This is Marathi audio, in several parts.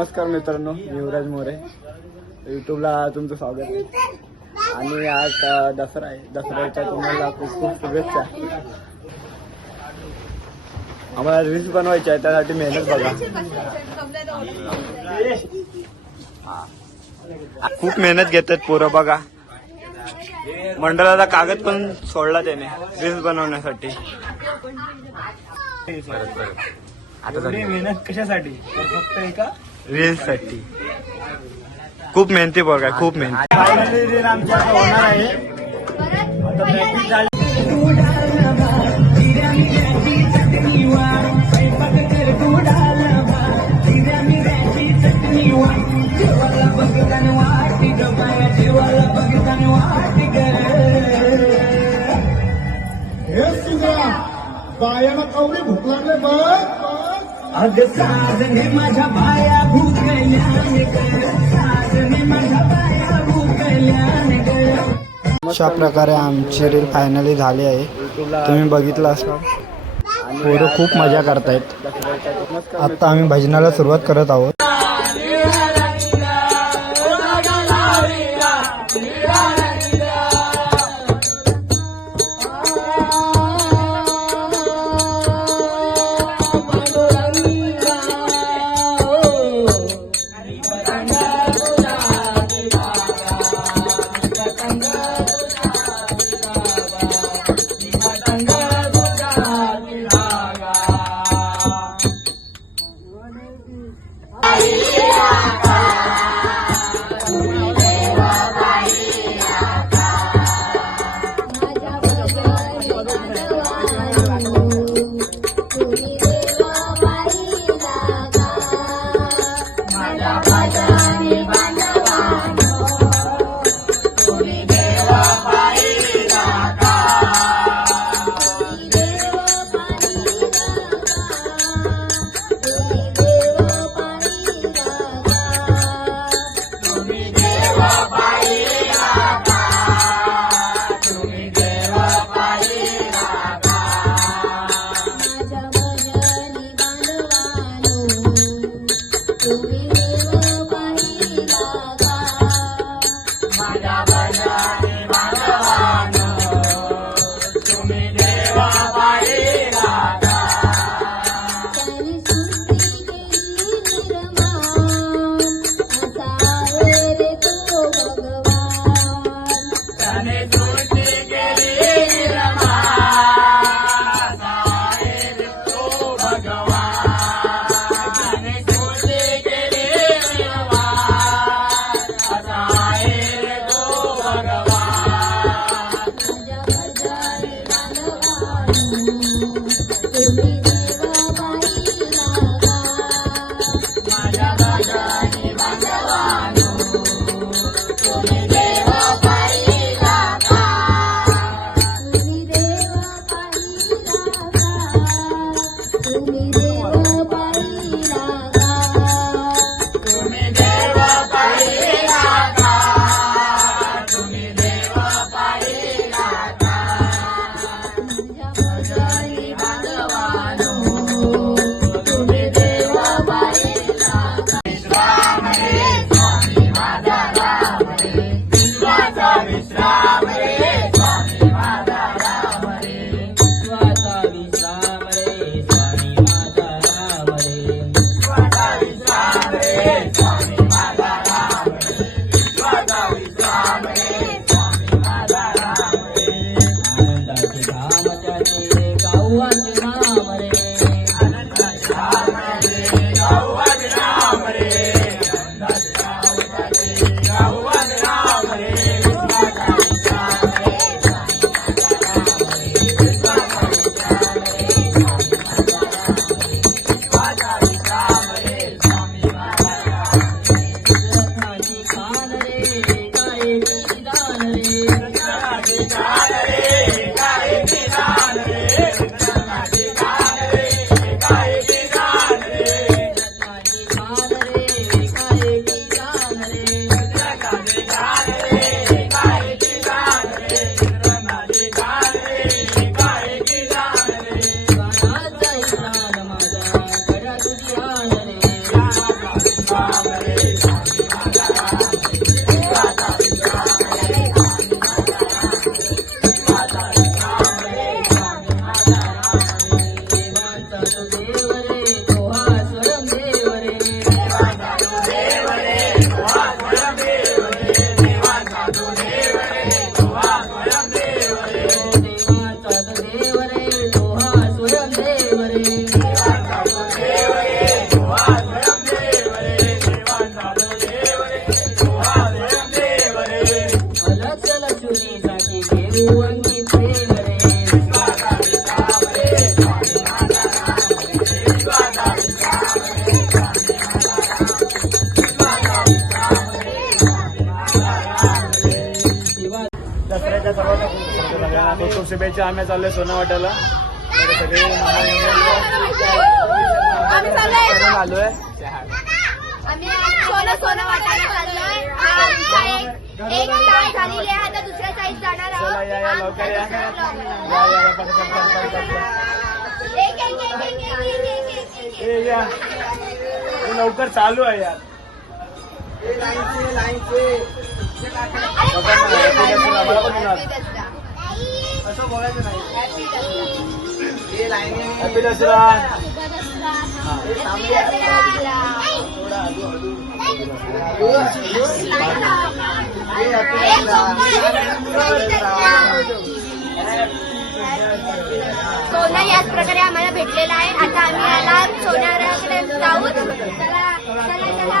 नमस्कार मित्रांनो मी युवराज मोरे. युट्यूबला तुमचं स्वागत आहे. आणि आज दसरा आहे. दसऱ्याच्या तुम्हाला खूप खूप शुभेच्छा. आम्हाला रील्स बनवायची आहे त्यासाठी मेहनत बघा. खूप मेहनत घेतात पोरं बघा. मंडळाला कागद पण सोडला त्याने रील्स बनवण्यासाठी. आता मेहनत कशासाठी? फक्त एका रील्ससाठी खूप मेहनती बघा खूप मेहनती. फायनली रील आमच्या होणार आहे. आता प्रॅक्टिस झाली सुद्धा. बायाला कवडी भूक लागले बघ. अग साजने माझ्या बाया भूकल्याने ग माझ्या बाया भूकल्याने ग अशा प्रकारे आमची रील फायनली झाली आहे. तुम्ही बघितलं असाल. पोरं खूप मजा करतायत. आता आम्ही भजनाला सुरुवात करत आहोत. Bye. सगळ्यांना खूप खूप शुभेच्छा. आम्ही चाललोय सोनावाट्याला सगळे चला या या लवकर या. या या लवकर चालू आहे यार. लाईनचे लाईनचे असं बोलायचं नाही. हॅपी दसरा. सोनं याच प्रकारे आम्हाला भेटलेलं आहे. आता आम्ही याला सोनाराकडे जाऊ चला चला चला.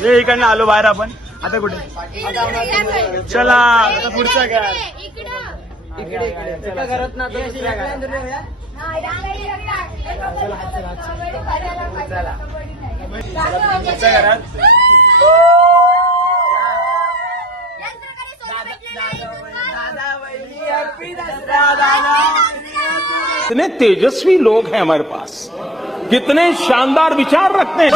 हे इकडनं आलो बाहेर आपण. आता कुठे? चला आता पुढचं काय घरात ना पुढच्या घरात कितने तेजस्वी लोग हैं हमारे पास। कितने शानदार विचार रखते हैं।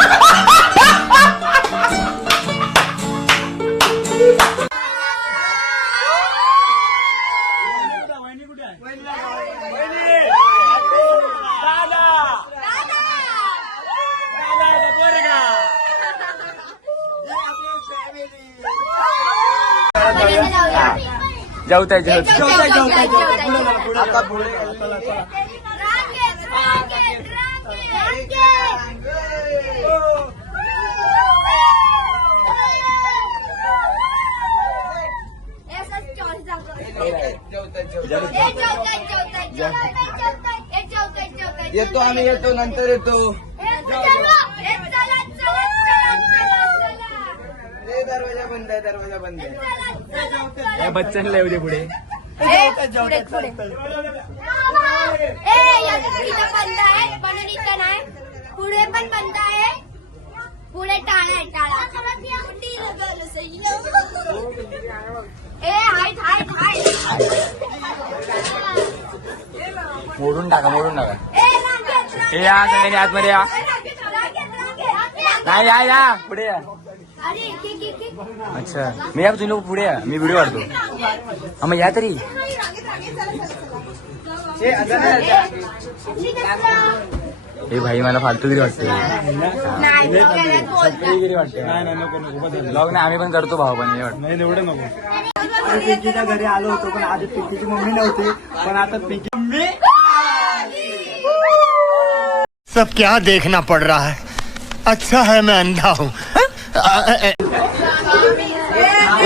जेवताय जेवताय जेवताय आता पुढे येतो आम्ही येतो नंतर येतो. दरवाजा बंद आहे दरवाजा बंद आहे. या बच्चन येऊ दे पुढे. पुढे पण बंद आहे. पुढे टाळा आहे टाळा. मोडून टाका मोडून टाका. हे या सगळ्यांनी आतमध्ये या. नाही या पुढे या. अच्छा। मी या तुम्ही लोक पुढे या मी व्हिडिओ काढतो हा मग या तरी हे भाई मला फालतूगिरी वाटते वाटते नाही आम्ही पण करतो भाऊ पण हे एवढं नको पिंकीच्या घरी आलो होतो पण आधी पिंकीची मम्मी नव्हती पण आता पिंकी मम्मी सब क्या देखना पड़ रहा है। अच्छा है मैं अंधा हूँ।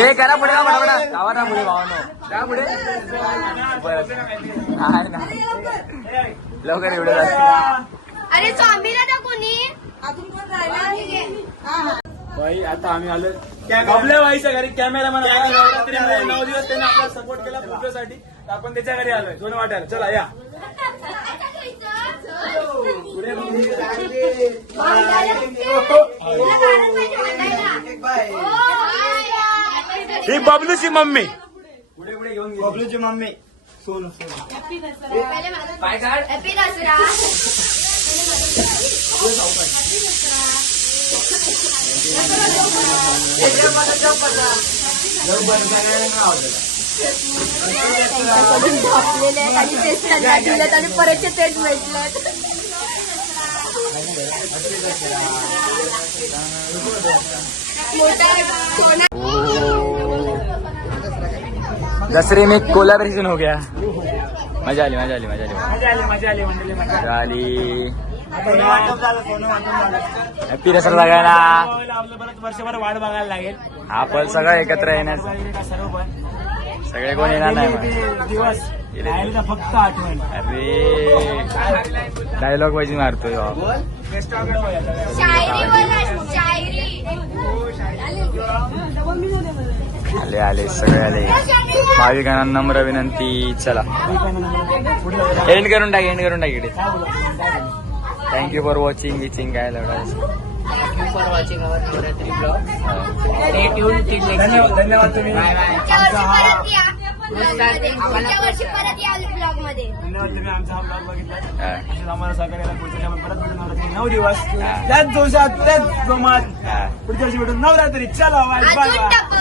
ए करा पुढे का पटापटा. गावा ना पुढे भावानो. जा पुढे. आहे ना. लवकर एवढं अरे स्वामीला तर कोणी बाई आता आम्ही आलो. आपल्या बाईच्या घरी. कॅमेरामॅन नऊ दिवस त्याने आपला सपोर्ट केला फोटोसाठी तर आपण त्याच्या घरी आलोय. दोन वाट्याला. चला या. तुला कारण पाहिजे भांडायला. हो. ही बबलूची मम्मी. बबलूची मम्मी सोनू हॅपी दसरा. आणि परतचे तेच भेटलेत. मोठा सोना दसरे में कोलार सीजन हो गया। मजा आली मजा आली मजा आली। मजा आली मजा आली मंडळी मजा मजा आली। आली. हॅपी दसरा परत वर्षभर वाट बघायला लागेल. आपण सगळं एकत्र येण्याचं पण. सगळे कोण येणार नाही दिवस. फक्त आठवण. अरे. डायलॉग वाईज मारतोय बाबा. आले आले सगळे आले. भाविकांना नम्र विनंती. चला. एंड करून टाक एंड करून टाक इकडे. थँक्यू फॉर वॉचिंग विचिंग काय लढा धन्यवाद धन्यवाद तुम्ही. पुढच्या वर्षी परत या. पुढच्या वर्षी परत या ब्लॉगमध्ये. धन्यवाद तुम्ही. आमचा हा ब्लॉग बघितला. तसेच आम्हाला सहकार्याला पुढच्या परत भेटून नवरात्री नऊ दिवस. त्याच जोशात त्याच जोमात. पुढच्या वर्षी भेटून नवरात्री. चला बाय बाय